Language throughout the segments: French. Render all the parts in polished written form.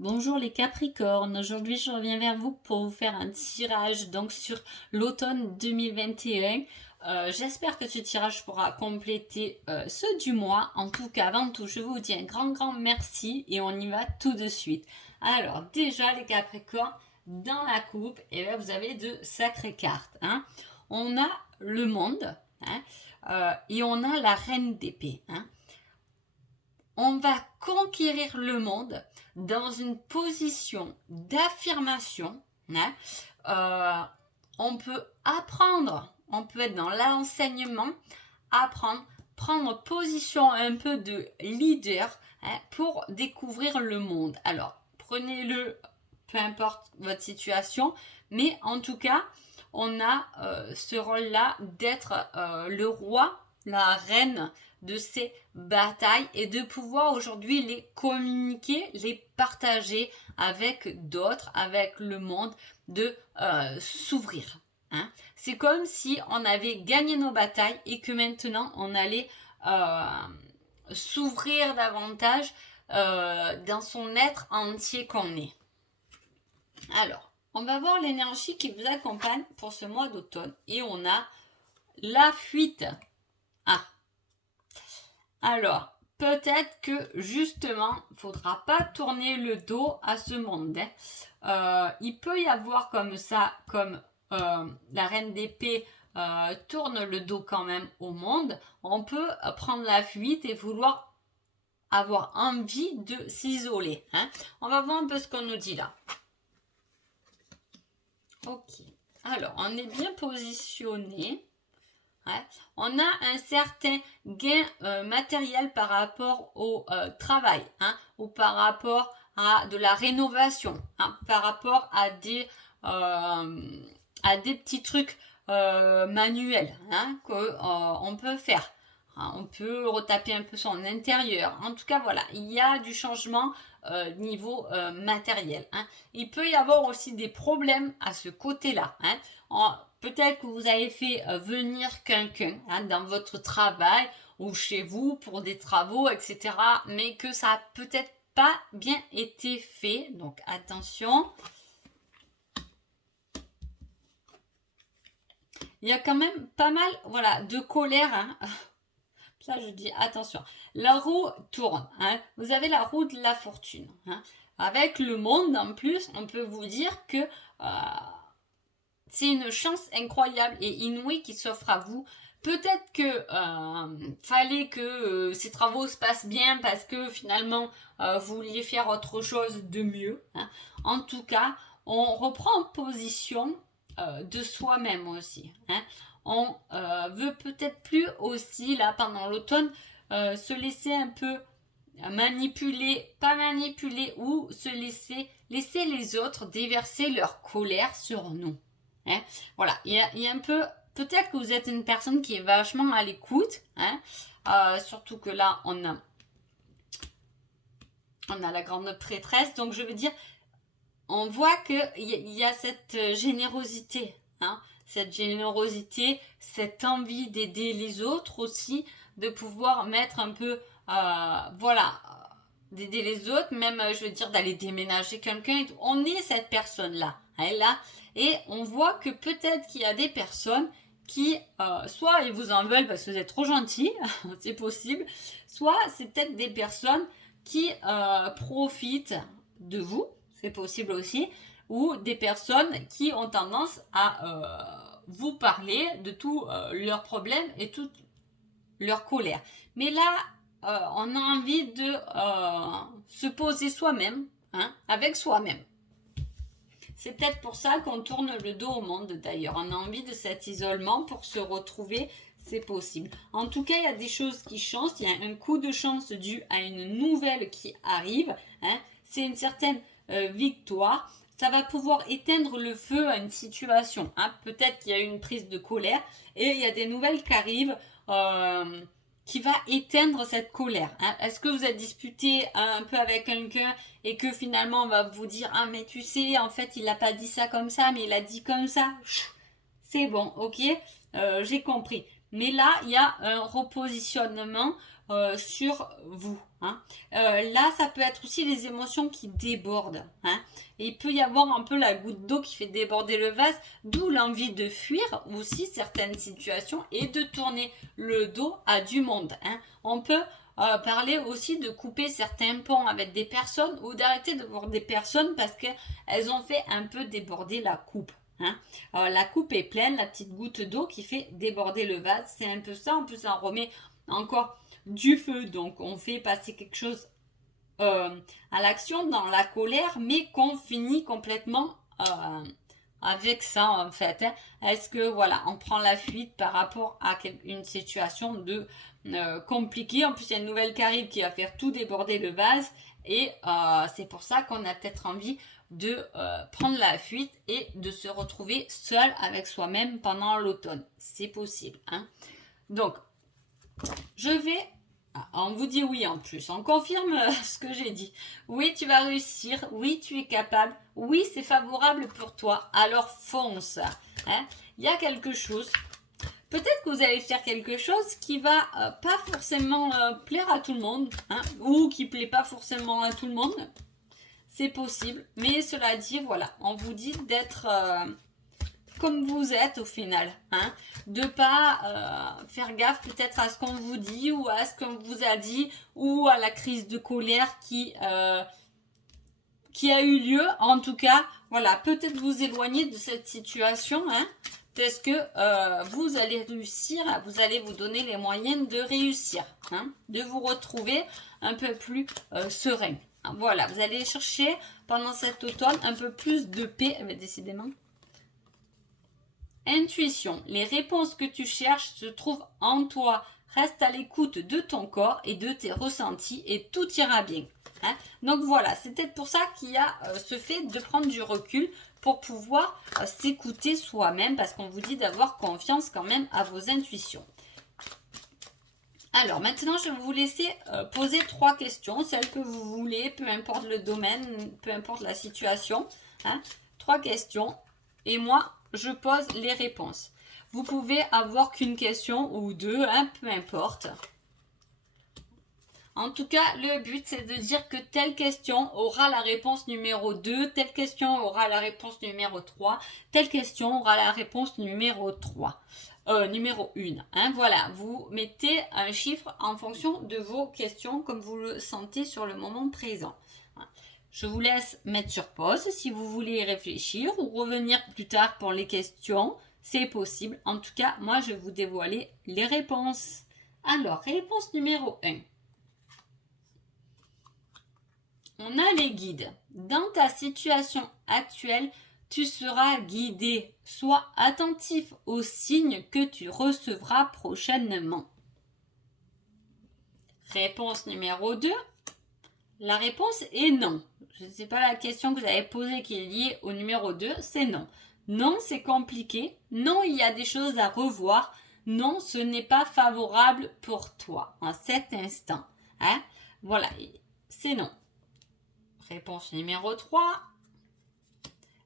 Bonjour les Capricornes, aujourd'hui je reviens vers vous pour vous faire un tirage donc sur l'automne 2021. J'espère que ce tirage pourra compléter ceux du mois. En tout cas, avant tout, je vous dis un grand merci et on y va tout de suite. Alors déjà les Capricornes, dans la coupe, vous avez de sacrées cartes. On a le monde et on a la reine d'épée. On va conquérir le monde dans une position d'affirmation. On peut apprendre, on peut être dans l'enseignement, apprendre, prendre position un peu de leader pour découvrir le monde. Alors, prenez-le, peu importe votre situation, mais en tout cas, on a ce rôle-là d'être le roi, la reine de ces batailles et de pouvoir aujourd'hui les communiquer, les partager avec d'autres, avec le monde, de s'ouvrir. C'est comme si on avait gagné nos batailles et que maintenant on allait s'ouvrir davantage dans son être entier qu'on est. Alors, on va voir l'énergie qui vous accompagne pour ce mois d'automne. Et on a la fuite. Alors, peut-être que justement, il ne faudra pas tourner le dos à ce monde. Il peut y avoir comme ça, comme la reine d'épée tourne le dos quand même au monde. On peut prendre la fuite et vouloir avoir envie de s'isoler. On va voir un peu ce qu'on nous dit là. Ok. Alors, on est bien positionné. On a un certain gain matériel par rapport au travail, ou par rapport à de la rénovation, par rapport à des petits trucs manuels qu'on peut faire. On peut retaper un peu son intérieur. En tout cas, voilà, il y a du changement niveau matériel. Il peut y avoir aussi des problèmes à ce côté-là. Peut-être que vous avez fait venir quelqu'un dans votre travail ou chez vous pour des travaux, etc. Mais que ça n'a peut-être pas bien été fait. Donc attention. Il y a quand même pas mal de colère. Ça, je dis attention. La roue tourne. Vous avez la roue de la fortune. Avec le monde, en plus, on peut vous dire que c'est une chance incroyable et inouïe qui s'offre à vous. Peut-être que fallait que ces travaux se passent bien parce que finalement vous vouliez faire autre chose de mieux. En tout cas, on reprend position de soi-même aussi. On veut peut-être plus aussi, là, pendant l'automne, se laisser un peu manipuler, pas manipuler, ou se laisser les autres déverser leur colère sur nous. Voilà, il y a un peu, peut-être que vous êtes une personne qui est vachement à l'écoute, surtout que là, on a la grande prêtresse, donc je veux dire, on voit qu'il y a cette générosité, cette générosité, cette envie d'aider les autres aussi, de pouvoir mettre un peu, d'aider les autres, même, je veux dire, d'aller déménager quelqu'un. On est cette personne-là, là, et on voit que peut-être qu'il y a des personnes qui, soit ils vous en veulent parce que vous êtes trop gentil, c'est possible, soit c'est peut-être des personnes qui profitent de vous, c'est possible aussi, ou des personnes qui ont tendance à vous parler de tous leurs problèmes et toute leur colère. Mais là, on a envie de se poser soi-même, avec soi-même. C'est peut-être pour ça qu'on tourne le dos au monde d'ailleurs. On a envie de cet isolement pour se retrouver, c'est possible. En tout cas, il y a des choses qui changent. Il y a un coup de chance dû à une nouvelle qui arrive. C'est une certaine victoire. Ça va pouvoir éteindre le feu à une situation. Peut-être qu'il y a eu une prise de colère et il y a des nouvelles qui arrivent qui va éteindre cette colère. Est-ce que vous êtes disputé un peu avec quelqu'un et que finalement on va vous dire « Ah mais tu sais, en fait il n'a pas dit ça comme ça, mais il a dit comme ça. » C'est bon, ok, j'ai compris. Mais là, il y a un repositionnement sur vous. Hein. Là, ça peut être aussi les émotions qui débordent. Hein. Et il peut y avoir un peu la goutte d'eau qui fait déborder le vase, d'où l'envie de fuir aussi certaines situations et de tourner le dos à du monde. Hein. On peut parler aussi de couper certains ponts avec des personnes ou d'arrêter de voir des personnes parce qu'elles ont fait un peu déborder la coupe. Hein. La coupe est pleine, la petite goutte d'eau qui fait déborder le vase, c'est un peu ça. En plus, on remet encore du feu, donc on fait passer quelque chose à l'action dans la colère, mais qu'on finit complètement avec ça en fait. Hein. Est-ce que voilà, on prend la fuite par rapport à une situation de compliquée. En plus, il y a une nouvelle qui arrive qui va faire tout déborder le vase et c'est pour ça qu'on a peut-être envie de prendre la fuite et de se retrouver seul avec soi-même pendant l'automne. C'est possible. Hein. Donc, je vais... on vous dit oui en plus. On confirme ce que j'ai dit. Oui, tu vas réussir. Oui, tu es capable. Oui, c'est favorable pour toi. Alors fonce. Hein. Il y a quelque chose. Peut-être que vous allez faire quelque chose qui va pas forcément plaire à tout le monde. Hein, ou qui plaît pas forcément à tout le monde. C'est possible. Mais cela dit, voilà. On vous dit d'être... comme vous êtes au final, hein, de pas faire gaffe peut-être à ce qu'on vous dit ou à ce qu'on vous a dit ou à la crise de colère qui a eu lieu. En tout cas, voilà, peut-être vous éloigner de cette situation, hein, parce que vous allez réussir, vous allez vous donner les moyens de réussir, hein, de vous retrouver un peu plus serein. Voilà, vous allez chercher pendant cet automne un peu plus de paix, décidément. Intuition, les réponses que tu cherches se trouvent en toi. Reste à l'écoute de ton corps et de tes ressentis et tout ira bien. Hein. Donc voilà, c'est peut-être pour ça qu'il y a ce fait de prendre du recul pour pouvoir s'écouter soi-même parce qu'on vous dit d'avoir confiance quand même à vos intuitions. Alors maintenant, je vais vous laisser poser 3 questions, celles que vous voulez, peu importe le domaine, peu importe la situation. Hein. 3 questions et moi, je pose les réponses. Vous pouvez avoir qu'une question ou 2, hein, peu importe. En tout cas, le but, c'est de dire que telle question aura la réponse numéro 2, telle question aura la réponse numéro 3, telle question aura la réponse numéro 3. Numéro 1. Hein, voilà, vous mettez un chiffre en fonction de vos questions comme vous le sentez sur le moment présent. Je vous laisse mettre sur pause si vous voulez y réfléchir ou revenir plus tard pour les questions. C'est possible. En tout cas, moi, je vais vous dévoiler les réponses. Alors, réponse numéro 1. On a les guides. Dans ta situation actuelle, tu seras guidé. Sois attentif aux signes que tu recevras prochainement. Réponse numéro 2. La réponse est non. Je ne sais pas la question que vous avez posée qui est liée au numéro 2, c'est non. Non, c'est compliqué. Non, il y a des choses à revoir. Non, ce n'est pas favorable pour toi en cet instant. Hein? Voilà, c'est non. Réponse numéro 3.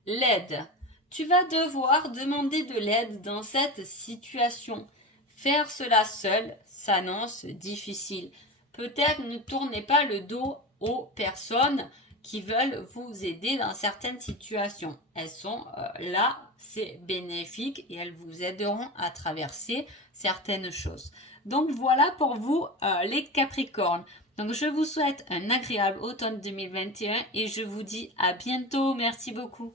L'aide. Tu vas devoir demander de l'aide dans cette situation. Faire cela seul s'annonce difficile. Peut-être ne tournez pas le dos aux personnes qui veulent vous aider dans certaines situations. Elles sont là, c'est bénéfique et elles vous aideront à traverser certaines choses. Donc voilà pour vous les Capricornes. Donc je vous souhaite un agréable automne 2021 et je vous dis à bientôt. Merci beaucoup.